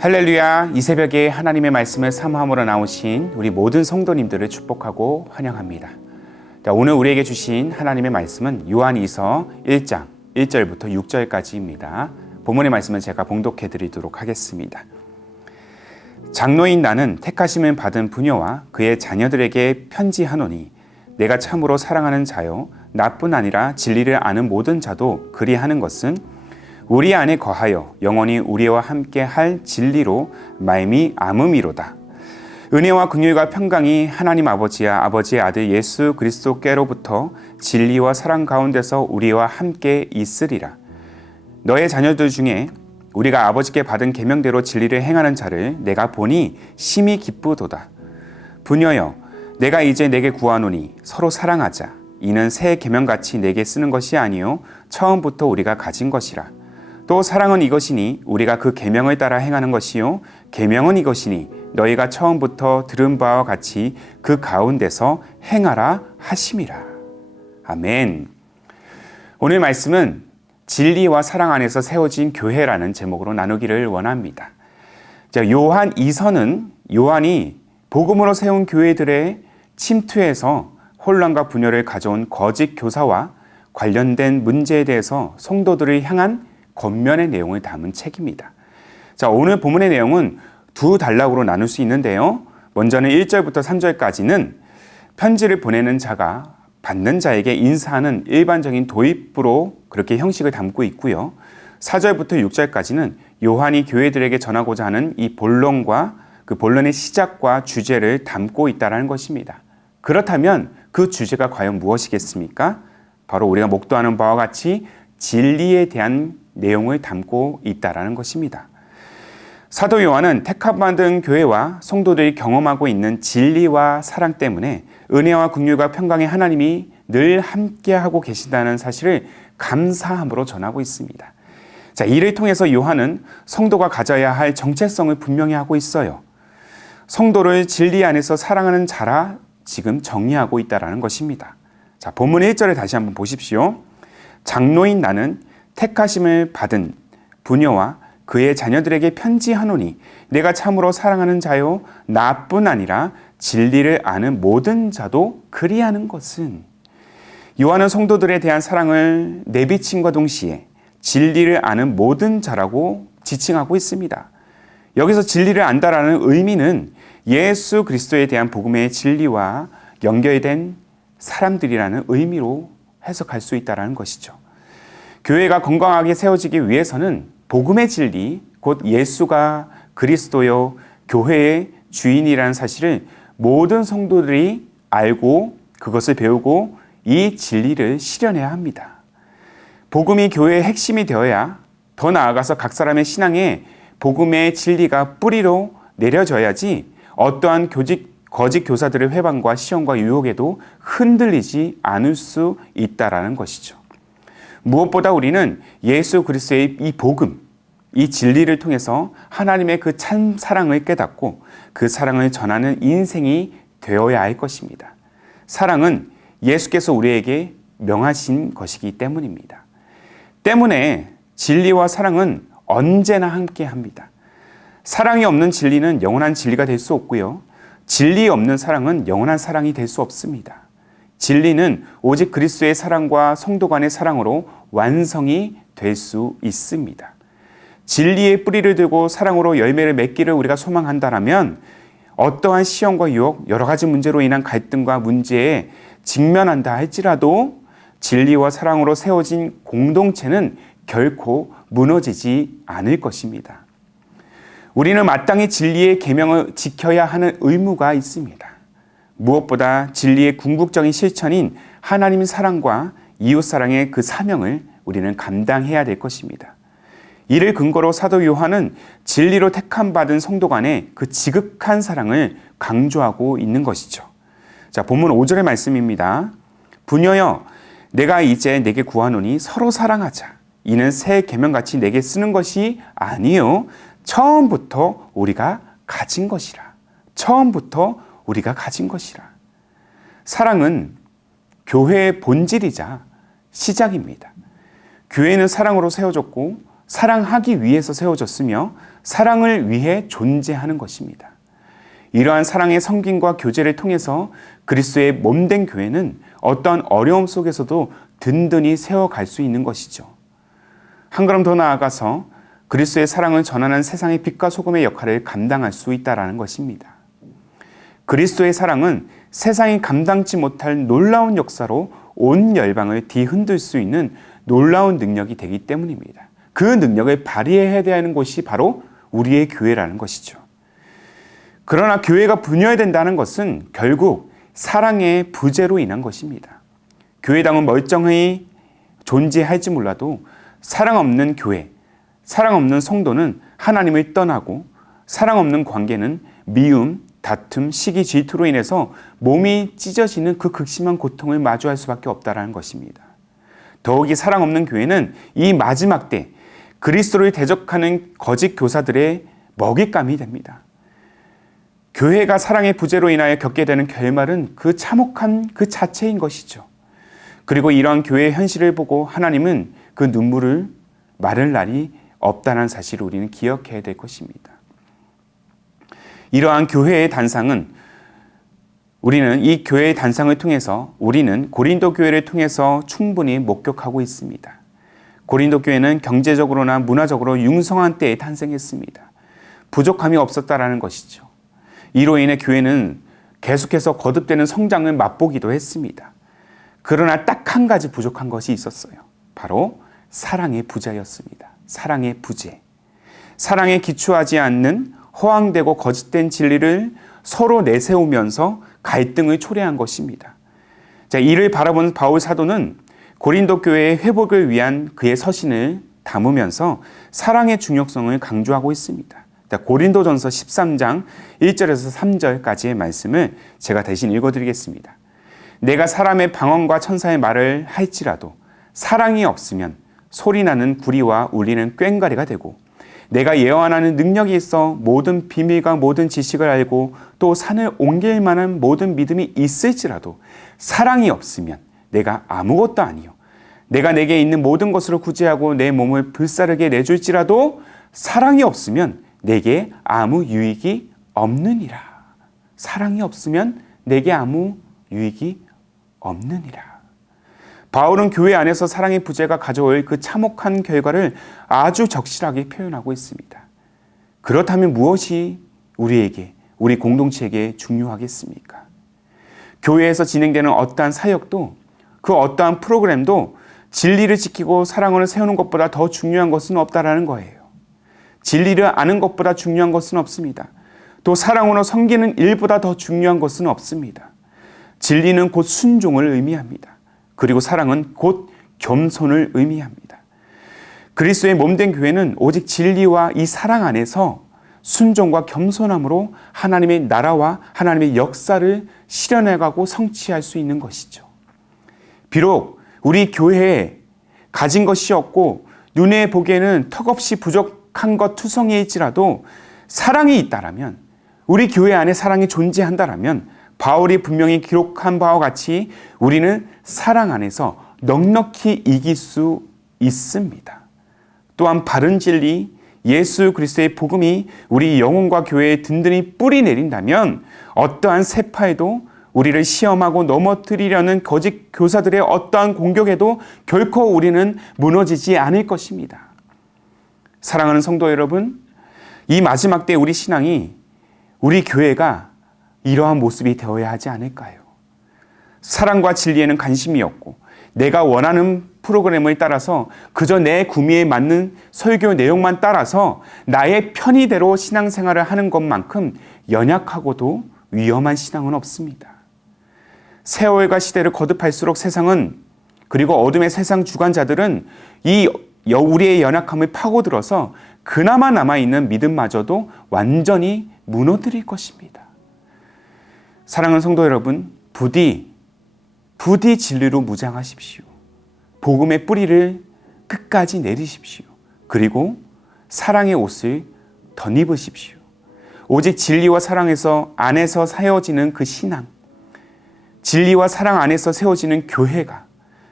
할렐루야, 이 새벽에 하나님의 말씀을 사모함으로 나오신 우리 모든 성도님들을 축복하고 환영합니다. 오늘 우리에게 주신 하나님의 말씀은 요한이서 1장 1절부터 6절까지입니다. 본문의 말씀은 제가 봉독해 드리도록 하겠습니다. 장로인 나는 택하심을 받은 부녀와 그의 자녀들에게 편지하노니 내가 참으로 사랑하는 자요 나뿐 아니라 진리를 아는 모든 자도 그리하는 것은 우리 안에 거하여 영원히 우리와 함께 할 진리로 말미암음이로다. 은혜와 긍휼과 평강이 하나님 아버지와 아버지의 아들 예수 그리스도께로부터 진리와 사랑 가운데서 우리와 함께 있으리라. 너의 자녀들 중에 우리가 아버지께 받은 계명대로 진리를 행하는 자를 내가 보니 심히 기쁘도다. 부녀여, 내가 이제 내게 구하노니 서로 사랑하자. 이는 새 계명같이 내게 쓰는 것이 아니요 처음부터 우리가 가진 것이라. 또 사랑은 이것이니 우리가 그 계명을 따라 행하는 것이요 계명은 이것이니 너희가 처음부터 들은 바와 같이 그 가운데서 행하라 하심이라. 아멘. 오늘 말씀은 진리와 사랑 안에서 세워진 교회라는 제목으로 나누기를 원합니다. 요한 2서는 요한이 복음으로 세운 교회들의 침투에서 혼란과 분열을 가져온 거짓 교사와 관련된 문제에 대해서 성도들을 향한 겉면의 내용을 담은 책입니다. 오늘 본문의 내용은 두 단락으로 나눌 수 있는데요. 먼저는 1절부터 3절까지는 편지를 보내는 자가 받는 자에게 인사하는 일반적인 도입부로 그렇게 형식을 담고 있고요. 4절부터 6절까지는 요한이 교회들에게 전하고자 하는 이 본론과 그 본론의 시작과 주제를 담고 있다는 것입니다. 그렇다면 그 주제가 과연 무엇이겠습니까? 바로 우리가 목도하는 바와 같이 진리에 대한 내용을 담고 있다는 것입니다. 사도 요한은 택함받은 교회와 성도들이 경험하고 있는 진리와 사랑 때문에 은혜와 긍휼과 평강의 하나님이 늘 함께하고 계신다는 사실을 감사함으로 전하고 있습니다. 이를 통해서 요한은 성도가 가져야 할 정체성을 분명히 하고 있어요. 성도를 진리 안에서 사랑하는 자라 지금 정의하고 있다는 것입니다. 본문의 1절을 다시 한번 보십시오. 장로인 나는 택하심을 받은 부녀와 그의 자녀들에게 편지하노니 내가 참으로 사랑하는 자요 나뿐 아니라 진리를 아는 모든 자도 그리하는 것은. 요한은 성도들에 대한 사랑을 내비침과 동시에 진리를 아는 모든 자라고 지칭하고 있습니다. 여기서 진리를 안다라는 의미는 예수 그리스도에 대한 복음의 진리와 연결된 사람들이라는 의미로 해석할 수 있다는 것이죠. 교회가 건강하게 세워지기 위해서는 복음의 진리, 곧 예수가 그리스도요 교회의 주인이라는 사실을 모든 성도들이 알고 그것을 배우고 이 진리를 실현해야 합니다. 복음이 교회의 핵심이 되어야 더 나아가서 각 사람의 신앙에 복음의 진리가 뿌리로 내려져야지 어떠한 거짓 교사들의 회방과 시험과 유혹에도 흔들리지 않을 수 있다는 것이죠. 무엇보다 우리는 예수 그리스도의 이 복음, 이 진리를 통해서 하나님의 그 참 사랑을 깨닫고 그 사랑을 전하는 인생이 되어야 할 것입니다. 사랑은 예수께서 우리에게 명하신 것이기 때문입니다. 때문에 진리와 사랑은 언제나 함께합니다. 사랑이 없는 진리는 영원한 진리가 될 수 없고요. 진리 없는 사랑은 영원한 사랑이 될 수 없습니다. 진리는 오직 그리스도의 사랑과 성도 간의 사랑으로 완성이 될 수 있습니다. 진리의 뿌리를 들고 사랑으로 열매를 맺기를 우리가 소망한다면 어떠한 시험과 유혹, 여러 가지 문제로 인한 갈등과 문제에 직면한다 할지라도 진리와 사랑으로 세워진 공동체는 결코 무너지지 않을 것입니다. 우리는 마땅히 진리의 계명을 지켜야 하는 의무가 있습니다. 무엇보다 진리의 궁극적인 실천인 하나님 사랑과 이웃 사랑의 그 사명을 우리는 감당해야 될 것입니다. 이를 근거로 사도 요한은 진리로 택함받은 성도 간의 그 지극한 사랑을 강조하고 있는 것이죠. 본문 5절의 말씀입니다. 부녀여, 내가 이제 내게 구하노니 서로 사랑하자. 이는 새 계명같이 내게 쓰는 것이 아니요 처음부터 우리가 가진 것이라. 처음부터 우리가 가진 것이라. 사랑은 교회의 본질이자 시작입니다. 교회는 사랑으로 세워졌고 사랑하기 위해서 세워졌으며 사랑을 위해 존재하는 것입니다. 이러한 사랑의 성김과 교제를 통해서 그리스도의 몸된 교회는 어떠한 어려움 속에서도 든든히 세워갈 수 있는 것이죠. 한 걸음 더 나아가서 그리스도의 사랑을 전하는 세상의 빛과 소금의 역할을 감당할 수 있다는 것입니다. 그리스도의 사랑은 세상이 감당치 못할 놀라운 역사로 온 열방을 뒤흔들 수 있는 놀라운 능력이 되기 때문입니다. 그 능력을 발휘해야 되는 곳이 바로 우리의 교회라는 것이죠. 그러나 교회가 분열된다는 것은 결국 사랑의 부재로 인한 것입니다. 교회당은 멀쩡히 존재할지 몰라도 사랑 없는 교회, 사랑 없는 성도는 하나님을 떠나고 사랑 없는 관계는 미움, 다툼, 시기, 질투로 인해서 몸이 찢어지는 그 극심한 고통을 마주할 수밖에 없다는 것입니다. 더욱이 사랑 없는 교회는 이 마지막 때 그리스도를 대적하는 거짓 교사들의 먹잇감이 됩니다. 교회가 사랑의 부재로 인하여 겪게 되는 결말은 그 참혹한 그 자체인 것이죠. 그리고 이러한 교회의 현실을 보고 하나님은 그 눈물을 마를 날이 없다는 사실을 우리는 기억해야 될 것입니다. 이러한 교회의 단상은 우리는 이 교회의 단상을 통해서 우리는 고린도 교회를 통해서 충분히 목격하고 있습니다. 고린도 교회는 경제적으로나 문화적으로 융성한 때에 탄생했습니다. 부족함이 없었다라는 것이죠. 이로 인해 교회는 계속해서 거듭되는 성장을 맛보기도 했습니다. 그러나 딱 한 가지 부족한 것이 있었어요. 바로 사랑의 부재였습니다. 사랑의 부재. 사랑에 기초하지 않는 허황되고 거짓된 진리를 서로 내세우면서 갈등을 초래한 것입니다. 자, 이를 바라본 바울 사도는 고린도 교회의 회복을 위한 그의 서신을 담으면서 사랑의 중요성을 강조하고 있습니다. 고린도전서 13장 1절에서 3절까지의 말씀을 제가 대신 읽어드리겠습니다. 내가 사람의 방언과 천사의 말을 할지라도 사랑이 없으면 소리나는 구리와 울리는 꽹과리가 되고 내가 예언하는 능력이 있어 모든 비밀과 모든 지식을 알고 또 산을 옮길 만한 모든 믿음이 있을지라도 사랑이 없으면 내가 아무것도 아니요 내가 내게 있는 모든 것으로 구제하고 내 몸을 불사르게 내줄지라도 사랑이 없으면 내게 아무 유익이 없느니라. 사랑이 없으면 내게 아무 유익이 없느니라. 바울은 교회 안에서 사랑의 부재가 가져올 그 참혹한 결과를 아주 적실하게 표현하고 있습니다. 그렇다면 무엇이 우리에게, 우리 공동체에게 중요하겠습니까? 교회에서 진행되는 어떠한 사역도 그 어떠한 프로그램도 진리를 지키고 사랑을 세우는 것보다 더 중요한 것은 없다라는 거예요. 진리를 아는 것보다 중요한 것은 없습니다. 또 사랑으로 섬기는 일보다 더 중요한 것은 없습니다. 진리는 곧 순종을 의미합니다. 그리고 사랑은 곧 겸손을 의미합니다. 그리스도의 몸된 교회는 오직 진리와 이 사랑 안에서 순종과 겸손함으로 하나님의 나라와 하나님의 역사를 실현해가고 성취할 수 있는 것이죠. 비록 우리 교회에 가진 것이 없고 눈에 보기에는 턱없이 부족한 것 투성이일지라도 사랑이 있다라면, 우리 교회 안에 사랑이 존재한다라면 바울이 분명히 기록한 바와 같이 우리는 사랑 안에서 넉넉히 이길 수 있습니다. 또한 바른 진리, 예수 그리스도의 복음이 우리 영혼과 교회에 든든히 뿌리 내린다면 어떠한 세파에도 우리를 시험하고 넘어뜨리려는 거짓 교사들의 어떠한 공격에도 결코 우리는 무너지지 않을 것입니다. 사랑하는 성도 여러분, 이 마지막 때 우리 신앙이, 우리 교회가 이러한 모습이 되어야 하지 않을까요? 사랑과 진리에는 관심이 없고 내가 원하는 프로그램을 따라서 그저 내 구미에 맞는 설교 내용만 따라서 나의 편의대로 신앙생활을 하는 것만큼 연약하고도 위험한 신앙은 없습니다. 세월과 시대를 거듭할수록 세상은, 그리고 어둠의 세상 주관자들은 이 우리의 연약함을 파고들어서 그나마 남아있는 믿음마저도 완전히 무너뜨릴 것입니다. 사랑하는 성도 여러분, 부디 진리로 무장하십시오. 복음의 뿌리를 끝까지 내리십시오. 그리고 사랑의 옷을 덧입으십시오. 오직 진리와 사랑에서 안에서 세워지는 그 신앙, 진리와 사랑 안에서 세워지는 교회가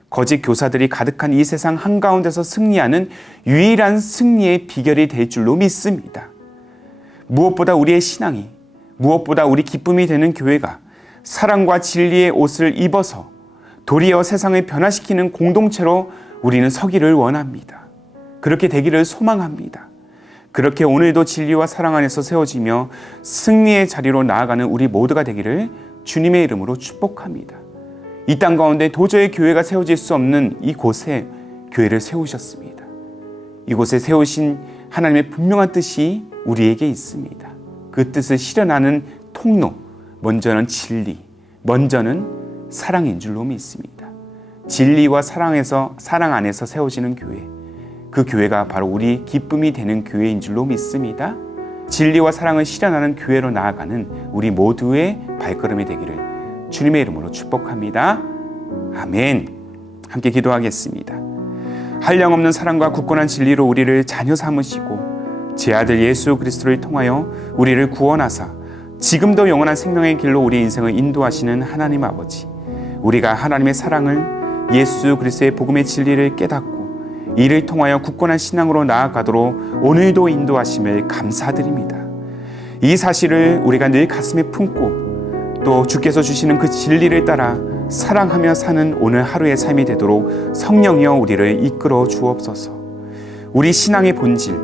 거짓 교사들이 가득한 이 세상 한가운데서 승리하는 유일한 승리의 비결이 될 줄로 믿습니다. 무엇보다 우리의 신앙이, 무엇보다 우리 기쁨이 되는 교회가 사랑과 진리의 옷을 입어서 도리어 세상을 변화시키는 공동체로 우리는 서기를 원합니다. 그렇게 되기를 소망합니다. 그렇게 오늘도 진리와 사랑 안에서 세워지며 승리의 자리로 나아가는 우리 모두가 되기를 주님의 이름으로 축복합니다. 이 땅 가운데 도저히 교회가 세워질 수 없는 이곳에 교회를 세우셨습니다. 이곳에 세우신 하나님의 분명한 뜻이 우리에게 있습니다. 그 뜻을 실현하는 통로, 먼저는 진리, 먼저는 사랑인 줄로 믿습니다. 진리와 사랑 안에서 세워지는 교회, 그 교회가 바로 우리 기쁨이 되는 교회인 줄로 믿습니다. 진리와 사랑을 실현하는 교회로 나아가는 우리 모두의 발걸음이 되기를 주님의 이름으로 축복합니다. 아멘. 함께 기도하겠습니다. 한량없는 사랑과 굳건한 진리로 우리를 자녀 삼으시고 제 아들 예수 그리스도를 통하여 우리를 구원하사 지금도 영원한 생명의 길로 우리 인생을 인도하시는 하나님 아버지, 우리가 하나님의 사랑을, 예수 그리스도의 복음의 진리를 깨닫고 이를 통하여 굳건한 신앙으로 나아가도록 오늘도 인도하심을 감사드립니다. 이 사실을 우리가 늘 가슴에 품고 또 주께서 주시는 그 진리를 따라 사랑하며 사는 오늘 하루의 삶이 되도록 성령이여 우리를 이끌어 주옵소서. 우리 신앙의 본질,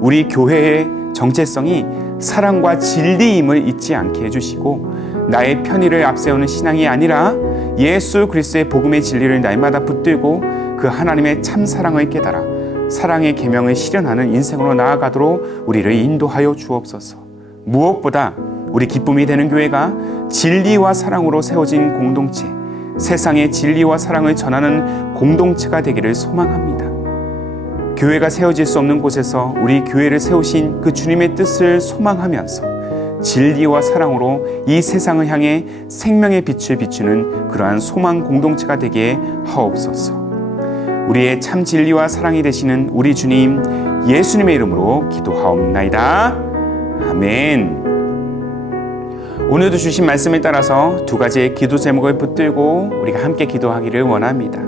우리 교회의 정체성이 사랑과 진리임을 잊지 않게 해주시고 나의 편의를 앞세우는 신앙이 아니라 예수 그리스도의 복음의 진리를 날마다 붙들고 그 하나님의 참 사랑을 깨달아 사랑의 계명을 실현하는 인생으로 나아가도록 우리를 인도하여 주옵소서. 무엇보다 우리 기쁨이 되는 교회가 진리와 사랑으로 세워진 공동체, 세상의 진리와 사랑을 전하는 공동체가 되기를 소망합니다. 교회가 세워질 수 없는 곳에서 우리 교회를 세우신 그 주님의 뜻을 소망하면서 진리와 사랑으로 이 세상을 향해 생명의 빛을 비추는 그러한 소망 공동체가 되게 하옵소서. 우리의 참 진리와 사랑이 되시는 우리 주님 예수님의 이름으로 기도하옵나이다. 아멘. 오늘도 주신 말씀을 따라서 두 가지의 기도 제목을 붙들고 우리가 함께 기도하기를 원합니다.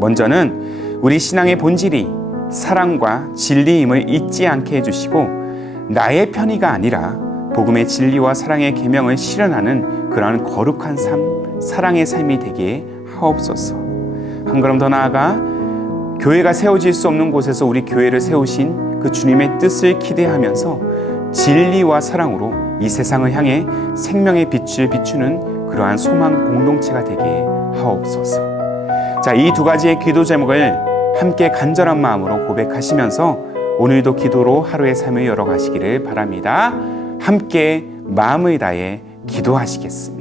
먼저는 우리 신앙의 본질이 사랑과 진리임을 잊지 않게 해주시고 나의 편의가 아니라 복음의 진리와 사랑의 계명을 실현하는 그러한 거룩한 삶, 사랑의 삶이 되게 하옵소서. 한 걸음 더 나아가 교회가 세워질 수 없는 곳에서 우리 교회를 세우신 그 주님의 뜻을 기대하면서 진리와 사랑으로 이 세상을 향해 생명의 빛을 비추는 그러한 소망 공동체가 되게 하옵소서. 자, 이 두 가지의 기도 제목을 함께 간절한 마음으로 고백하시면서 오늘도 기도로 하루의 삶을 열어가시기를 바랍니다. 함께 마음을 다해 기도하시겠습니다.